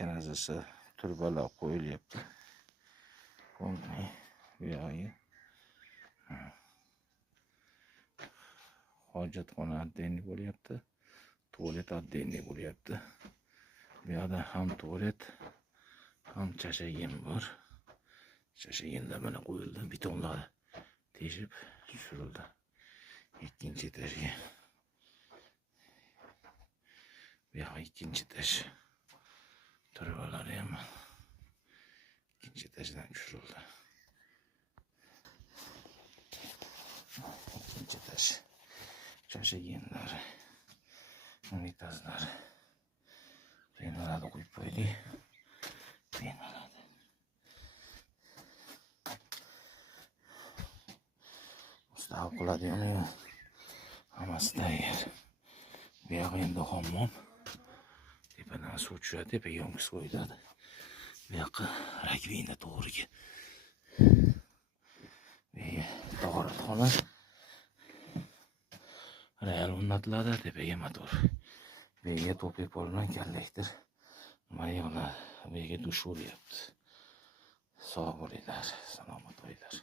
kanazasi turbalar qo'yilyapti. Ko'ngli bu yog'i hojatxona oddenniy bo'lyapti. Tualet oddenniy bo'lyapti. Bu yoqda ham tualet, ham chashagin bor. Chashaginlar mana qo'yildi, betonlar teshib tushirildi. Ikkinchi etajga. Bu yoq ikkinchi etaj. Turbalari ham ikkinchi etajdan tushirildi. İkinci etaj. Chashaginlar, unitazlar. Benalarni qo'yib qo'ydik. Benalarni. Ustav qiladigan hammasi tayyor. Bu yoq endi hammom. Tepadan suv tushadi, tepaga yonkis qo'yiladi. Bu yoqqa rakvina to'g'riga. To'g'ratxona. Real o'rnatiladi, tepaga motor. Bu yerga to'piq bilan kollektor. Nima yo'qlar, bu yerga dush uryapti. Sog' bo'linglar, salomat bo'linglar.